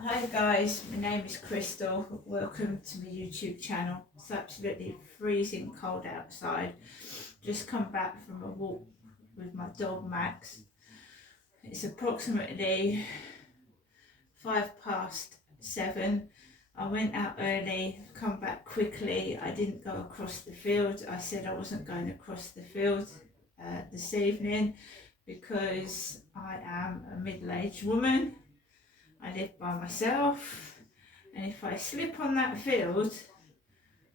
Hi guys, my name is Crystal. Welcome to my YouTube channel. It's absolutely freezing cold outside. Just come back from a walk with my dog Max. It's approximately 7:05. I went out early, come back quickly. I didn't go across the field. I said I wasn't going across the field this evening because I am a middle-aged woman. I live by myself. And if I slip on that field,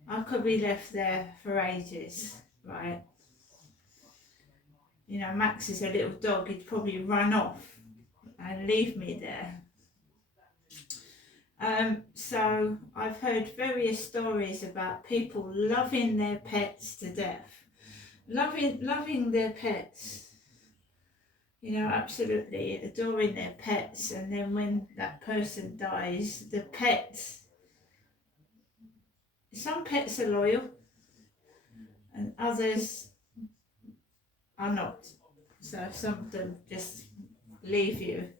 I could be left there for ages, right? You know, Max is a little dog, he'd probably run off and leave me there. So I've heard various stories about people loving their pets to death. Loving their pets. You know, absolutely adoring their pets, and then when that person dies, the pets, some pets are loyal and others are not. So some of them just leave you.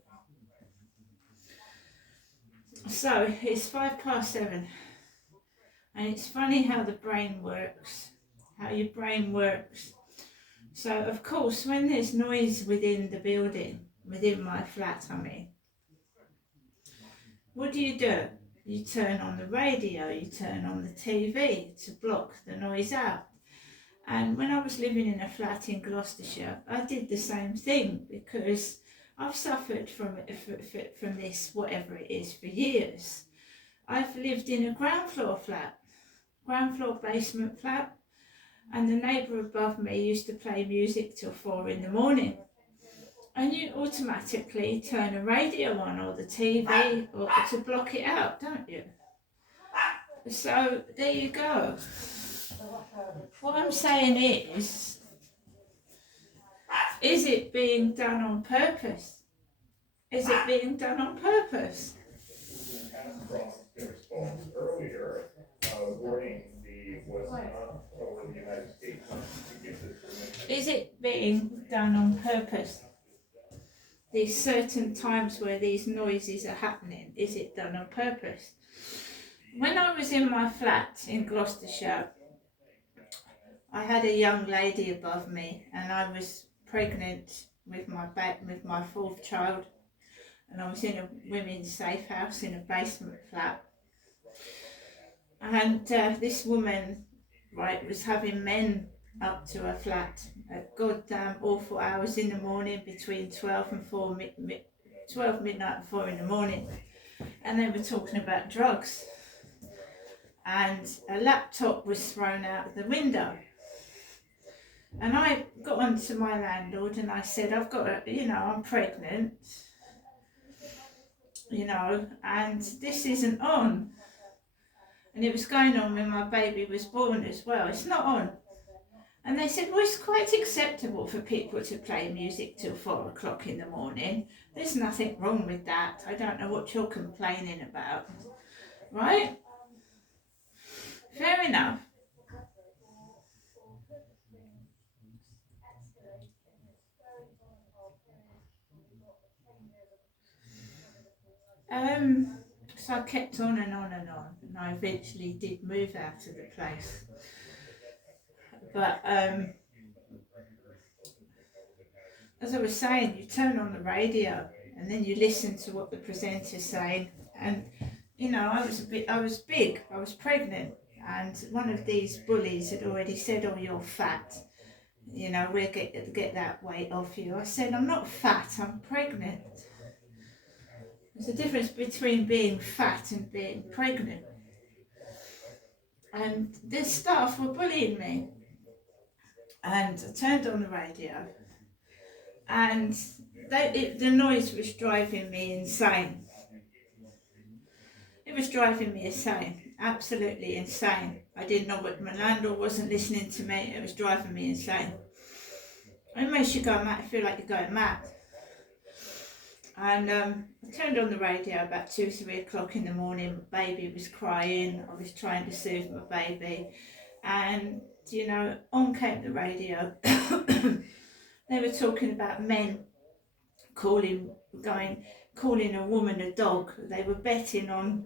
So it's 7:05, and it's funny how the brain works, how your brain works. So of course, when there's noise within the building, within my flat, what do? You turn on the radio, you turn on the TV to block the noise out. And when I was living in a flat in Gloucestershire, I did the same thing because I've suffered from this, whatever it is, for years. I've lived in a ground floor basement flat, and the neighbour above me used to play music till 4 in the morning. And you automatically turn a radio on or the TV or to block it out, don't you? So there you go. What I'm saying is it being done on purpose? Is it being done on purpose? Earlier, warning was not over the United States to give this permission. Is it being done on purpose? These certain times where these noises are happening, is it done on purpose? When I was in my flat in Gloucestershire, I had a young lady above me, and I was pregnant with my fourth child, and I was in a women's safe house in a basement flat. And this woman, right, was having men up to her flat at goddamn awful hours in the morning, between 12 and 4, 12 midnight and 4 in the morning. And they were talking about drugs. And a laptop was thrown out the window. And I got on to my landlord and I said, I'm pregnant, and this isn't on. And it was going on when my baby was born as well. It's not on. And they said, well, it's quite acceptable for people to play music till 4 o'clock in the morning. There's nothing wrong with that. I don't know what you're complaining about. Right? Fair enough. So I kept on and on and on, and I eventually did move out of the place. But as I was saying, you turn on the radio and then you listen to what the presenter's saying. And I was big, I was pregnant, and one of these bullies had already said, "Oh, you're fat. We'll get that weight off you." I said, "I'm not fat. I'm pregnant." There's a difference between being fat and being pregnant. And this staff were bullying me, and I turned on the radio, and the noise was driving me insane. It was driving me insane, absolutely insane. I didn't know what my landlord wasn't listening to me. It was driving me insane. It makes you go mad, feel like you're going mad. And I turned on the radio about 2, 3 o'clock in the morning. My baby was crying. I was trying to soothe my baby. And, on came the radio. They were talking about men calling a woman a dog. They were betting on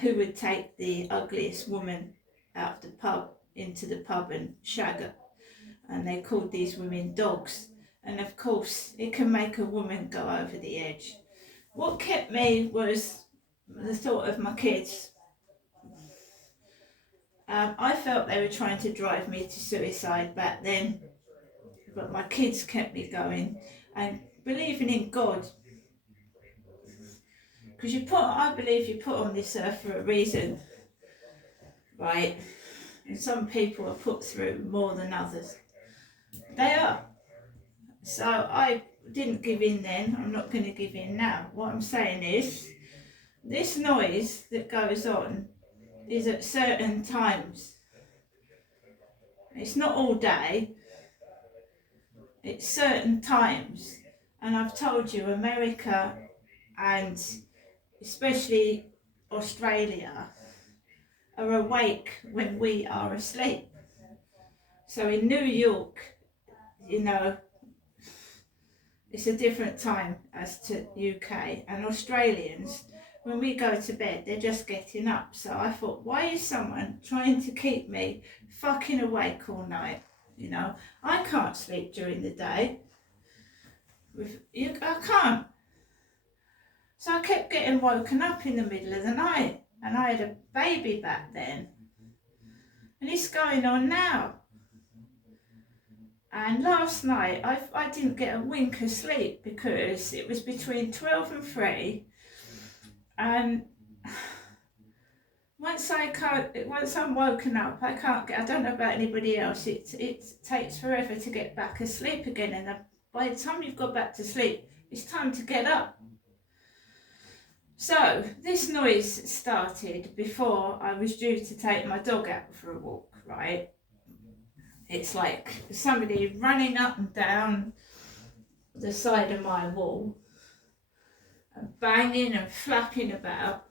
who would take the ugliest woman out of the pub into the pub and shag her. And they called these women dogs. And of course, it can make a woman go over the edge. What kept me was the thought of my kids. I felt they were trying to drive me to suicide back then, but my kids kept me going, and believing in God. Because I believe you're put on this earth for a reason, right? And some people are put through more than others. They are. So I didn't give in then, I'm not going to give in now. What I'm saying is, this noise that goes on is at certain times. It's not all day, it's certain times. And I've told you, America and especially Australia are awake when we are asleep. So in New York, you know, it's a different time as to UK. And Australians, when we go to bed, they're just getting up. So I thought, why is someone trying to keep me fucking awake all night? You know, I can't sleep during the day. I can't. So I kept getting woken up in the middle of the night. And I had a baby back then. And it's going on now. And last night, I didn't get a wink of sleep because it was between 12 and 3. And once I'm woken up, I don't know about anybody else, it takes forever to get back asleep again. And by the time you've got back to sleep, it's time to get up. So this noise started before I was due to take my dog out for a walk, right? It's like somebody running up and down the side of my wall, and banging and flapping about,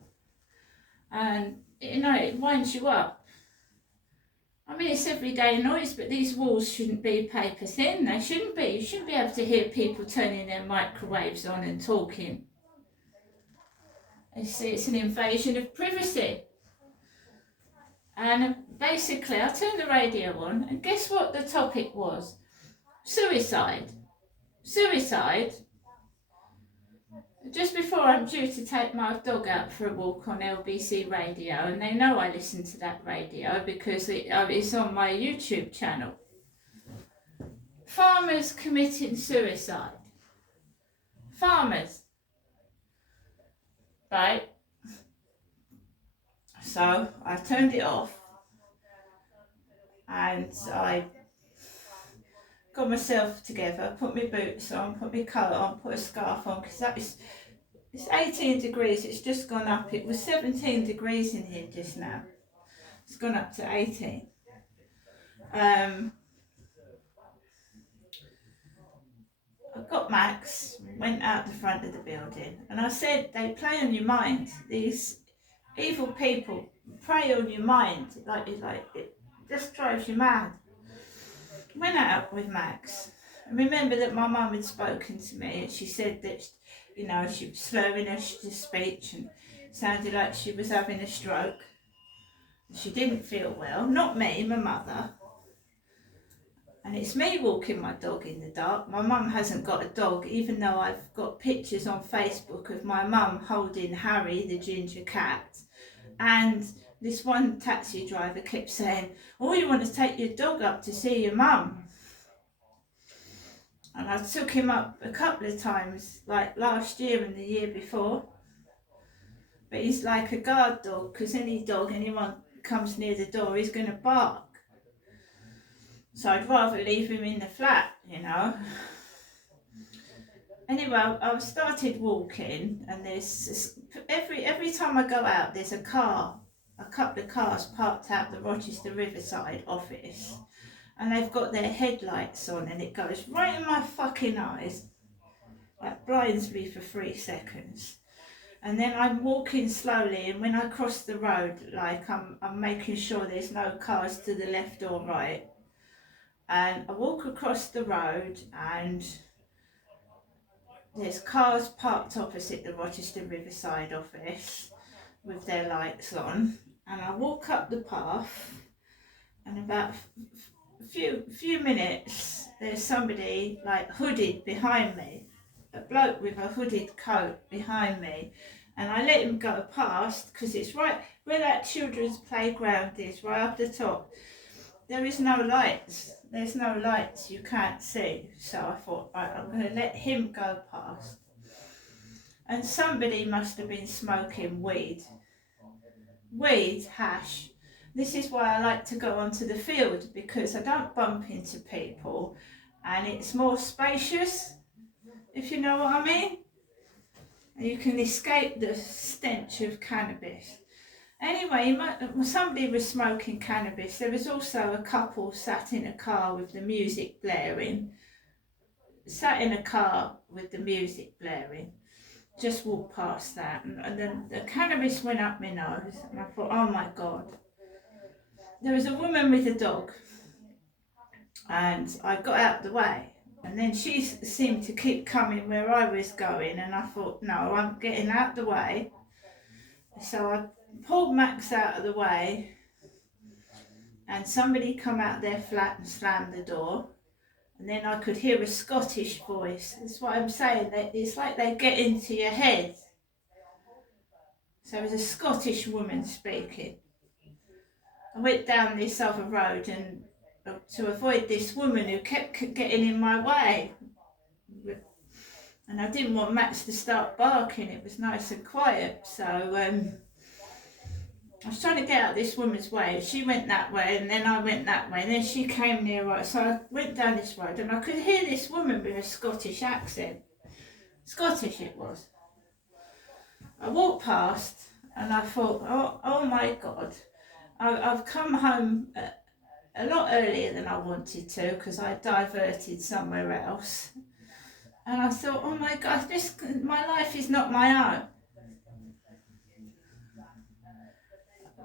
and you know, it winds you up. I mean, it's everyday noise, but these walls shouldn't be paper thin. They shouldn't be. You shouldn't be able to hear people turning their microwaves on and talking. It's an invasion of privacy. And basically, I turned the radio on, and guess what the topic was? Suicide. Suicide. Just before I'm due to take my dog out for a walk on LBC radio, and they know I listen to that radio because it's on my YouTube channel. Farmers committing suicide. Farmers. Right? So I turned it off and I got myself together, put my boots on, put my coat on, put a scarf on, because it's 18 degrees, it's just gone up. It was 17 degrees in here just now. It's gone up to 18. I got Max, went out the front of the building, and I said, they play on your mind. These evil people prey on your mind, it just drives you mad. Went out with Max. I remember that my mum had spoken to me, and she said that, you know, she was slurring her speech and sounded like she was having a stroke. She didn't feel well. Not me, my mother. And it's me walking my dog in the dark. My mum hasn't got a dog, even though I've got pictures on Facebook of my mum holding Harry, the ginger cat. And this one taxi driver kept saying, "Oh, you want to take your dog up to see your mum?" And I took him up a couple of times, like last year and the year before. But he's like a guard dog, because anyone comes near the door, he's going to bark. So I'd rather leave him in the flat, you know. Anyway, I started walking, and there's every time I go out, there's a couple of cars parked out the Rochester Riverside office, and they've got their headlights on, and it goes right in my fucking eyes, like blinds me for 3 seconds. And then I'm walking slowly, and when I cross the road, like I'm making sure there's no cars to the left or right. And I walk across the road, and there's cars parked opposite the Rochester Riverside office with their lights on, and I walk up the path, and about a few minutes there's somebody like hooded behind me, a bloke with a hooded coat behind me, and I let him go past because it's right where that children's playground is, right up the top. There is no lights. There's no lights, you can't see. So I thought, right, I'm going to let him go past. And somebody must have been smoking weed. Weed, hash. This is why I like to go onto the field, because I don't bump into people and it's more spacious, if you know what I mean. You can escape the stench of cannabis. Anyway, somebody was smoking cannabis. There was also a couple sat in a car with the music blaring. Sat in a car with the music blaring. Just walked past that, and then the cannabis went up my nose, and I thought, oh my God. There was a woman with a dog, and I got out the way. And then she seemed to keep coming where I was going, and I thought, no, I'm getting out the way. So I pulled Max out of the way, and somebody come out their flat and slammed the door, and then I could hear a Scottish voice. That's what I'm saying, it's like they get into your head. So it was a Scottish woman speaking. I went down this other road and to avoid this woman who kept getting in my way, and I didn't want Max to start barking. It was nice and quiet, so I was trying to get out this woman's way. She went that way, and then I went that way, and then she came near us. So I went down this road, and I could hear this woman with a Scottish accent. Scottish it was. I walked past, and I thought, oh my God. I've come home a lot earlier than I wanted to, because I diverted somewhere else. And I thought, oh my God, my life is not my own.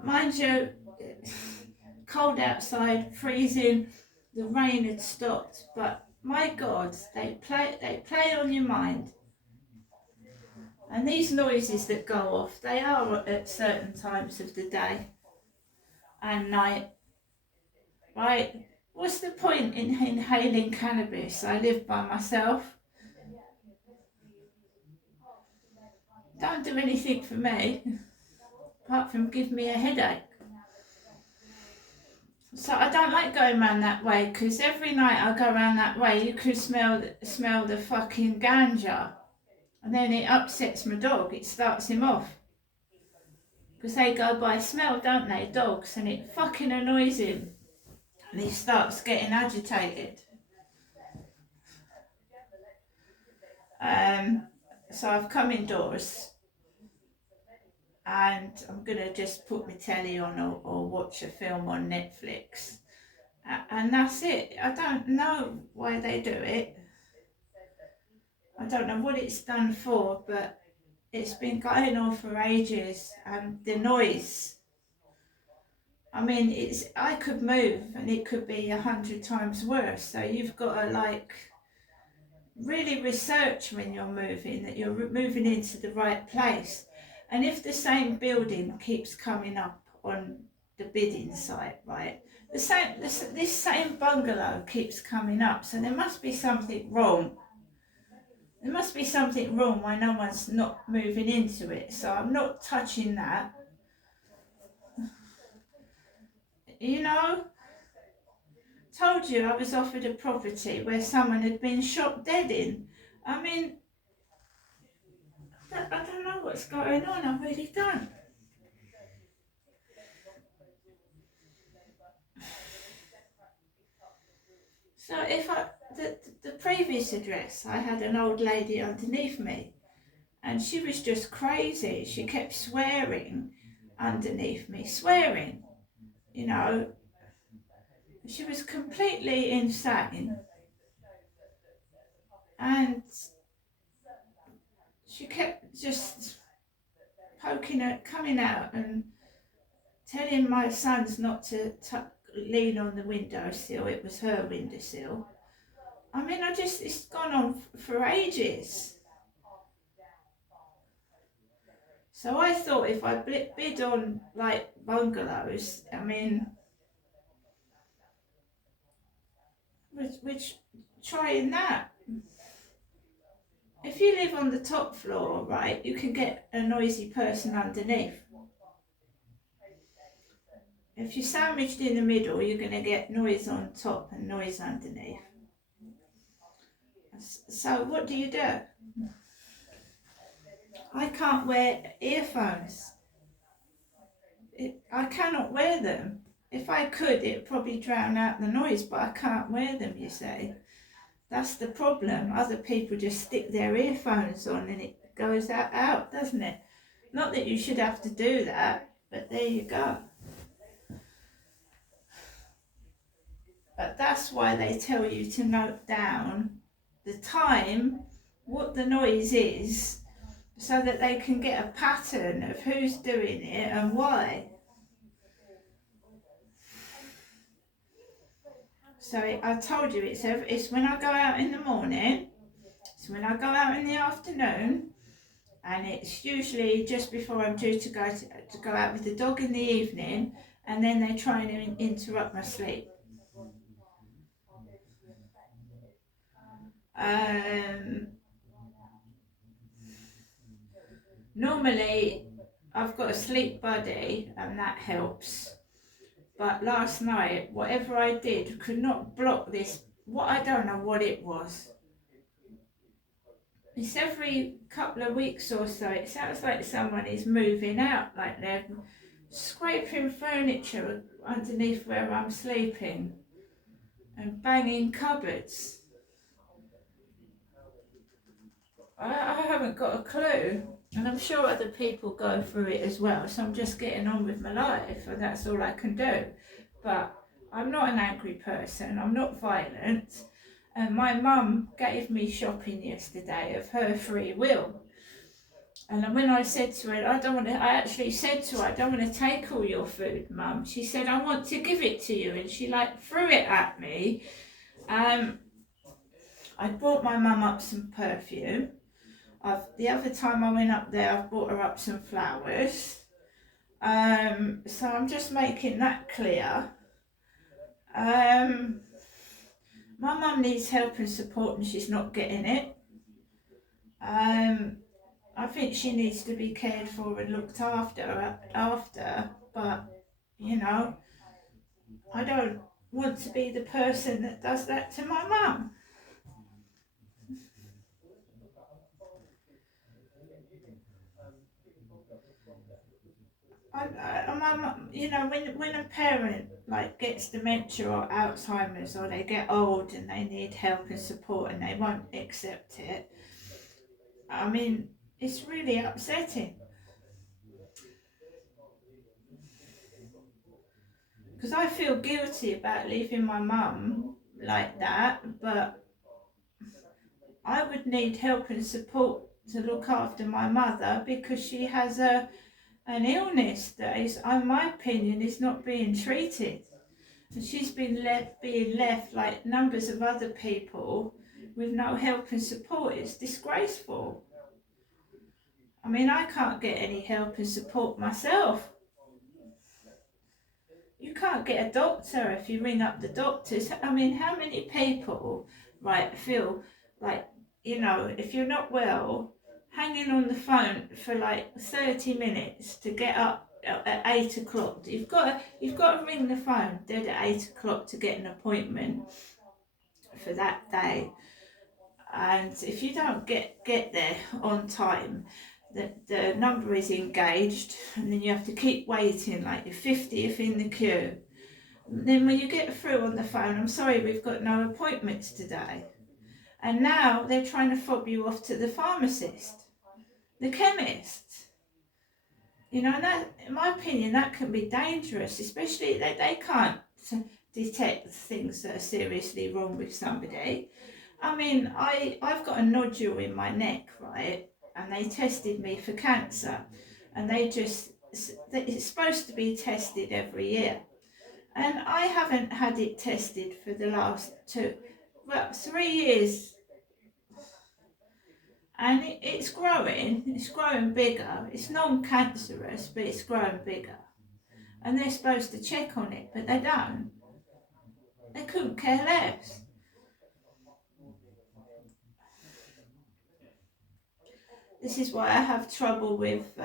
Mind you, cold outside, freezing, the rain had stopped, but my God, they play on your mind. And these noises that go off, they are at certain times of the day and night, right? What's the point in inhaling cannabis? I live by myself. Don't do anything for me, apart from give me a headache. So I don't like going around that way, because every night I go around that way, you could smell the fucking ganja, and then it upsets my dog. It starts him off, because they go by smell, don't they, dogs, and it fucking annoys him, and he starts getting agitated. So I've come indoors, and I'm gonna just put my telly on or watch a film on Netflix, and that's it. I don't know why they do it. I don't know what it's done for, but it's been going on for ages, and the noise. I mean, I could move and it could be 100 times worse. So you've got to really research when you're moving, that you're moving into the right place. And if the same building keeps coming up on the bidding site, right? This same bungalow keeps coming up, so there must be something wrong. There must be something wrong why no one's not moving into it. So I'm not touching that. You know, told you I was offered a property where someone had been shot dead in. I mean, I don't know what's going on, I really don't. So the previous address, I had an old lady underneath me, and she was just crazy. She kept swearing underneath me, swearing, you know. She was completely insane, and she kept just poking at, coming out and telling my sons not to lean on the windowsill. It was her windowsill. I mean, it's gone on for ages. So I thought if I bid on like bungalows, I mean, which trying that. If you live on the top floor, right, you can get a noisy person underneath. If you're sandwiched in the middle, you're going to get noise on top and noise underneath. So what do you do? I can't wear earphones. I cannot wear them. If I could, it'd probably drown out the noise, but I can't wear them, you see. That's the problem. Other people just stick their earphones on and it goes out, doesn't it? Not that you should have to do that, but there you go. But that's why they tell you to note down the time, what the noise is, so that they can get a pattern of who's doing it and why. So I told you, it's when I go out in the morning, it's when I go out in the afternoon, and it's usually just before I'm due to go out with the dog in the evening, and then they try and interrupt my sleep. Normally I've got a sleep buddy and that helps, but last night whatever I did could not block this. I don't know what it was. It's every couple of weeks or so, it sounds like someone is moving out, like they're scraping furniture underneath where I'm sleeping and banging cupboards. I haven't got a clue, and I'm sure other people go through it as well, so I'm just getting on with my life, and that's all I can do. But I'm not an angry person, I'm not violent, and my mum gave me shopping yesterday of her free will. And when I said to her, I actually said to her, I don't want to take all your food, Mum. She said, I want to give it to you, and she like threw it at me. I bought my mum up some perfume. The other time I went up there, I've bought her up some flowers. So I'm just making that clear. My mum needs help and support and she's not getting it. I think she needs to be cared for and looked after, but you know, I don't want to be the person that does that to my mum. You know, when a parent like gets dementia or Alzheimer's, or they get old and they need help and support and they won't accept it, I mean, it's really upsetting. Because I feel guilty about leaving my mum like that, but I would need help and support to look after my mother because she has an illness that is, in my opinion, is not being treated. And she's being left like numbers of other people with no help and support. It's disgraceful. I mean, I can't get any help and support myself. You can't get a doctor if you ring up the doctors. I mean, how many people, right, feel like, you know, if you're not well, hanging on the phone for like 30 minutes to get up at 8 o'clock. You've got to ring the phone dead at 8 o'clock to get an appointment for that day. And if you don't get there on time, the number is engaged, and then you have to keep waiting like you're 50th in the queue. And then when you get through on the phone, I'm sorry, we've got no appointments today. And now they're trying to fob you off to the pharmacist, the chemist. You know, and that, in my opinion, that can be dangerous, especially that they can't detect things that are seriously wrong with somebody. I mean, I've got a nodule in my neck, right? And they tested me for cancer. And it's supposed to be tested every year. And I haven't had it tested for the last 3 years. And it's growing bigger. It's non-cancerous, but it's growing bigger. And they're supposed to check on it, but they don't. They couldn't care less. This is why I have trouble with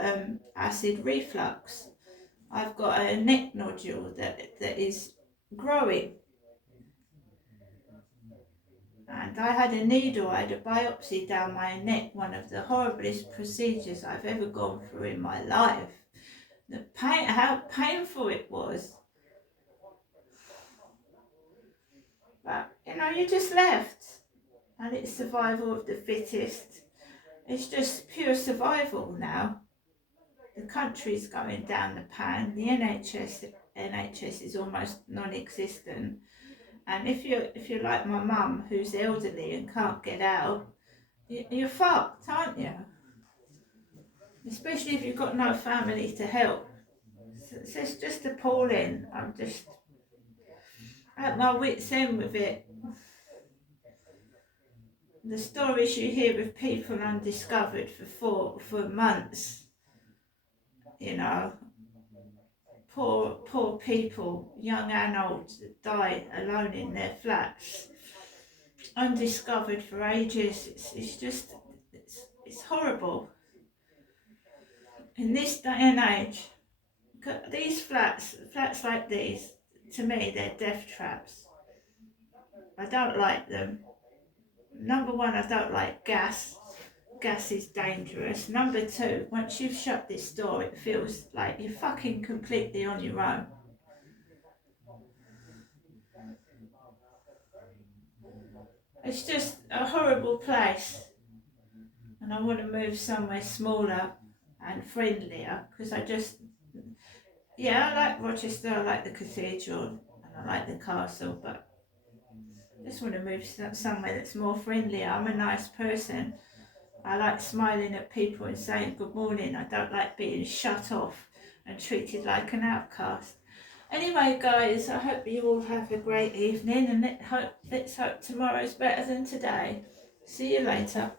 acid reflux. I've got a neck nodule that is growing. And I had a needle, I had a biopsy down my neck, one of the horriblest procedures I've ever gone through in my life. The pain, how painful it was. But, you know, you're just left. And it's survival of the fittest. It's just pure survival now. The country's going down the pan. The NHS is almost non-existent. And if you're like my mum, who's elderly and can't get out, you're fucked, aren't you? Especially if you've got no family to help. So it's just appalling. I'm just at my wit's end with it. The stories you hear of people undiscovered for months, you know, poor people, young and old, that die alone in their flats, undiscovered for ages. It's horrible. In this day and age, these flats like these, to me, they're death traps. I don't like them. Number one, I don't like gas. Gas is dangerous. Number two, once you've shut this door, it feels like you're fucking completely on your own. It's just a horrible place. And I want to move somewhere smaller and friendlier, because I like Rochester, I like the cathedral, and I like the castle, but I just want to move somewhere that's more friendly. I'm a nice person. I like smiling at people and saying good morning. I don't like being shut off and treated like an outcast. Anyway, guys, I hope you all have a great evening, and let's hope tomorrow's better than today. See you later.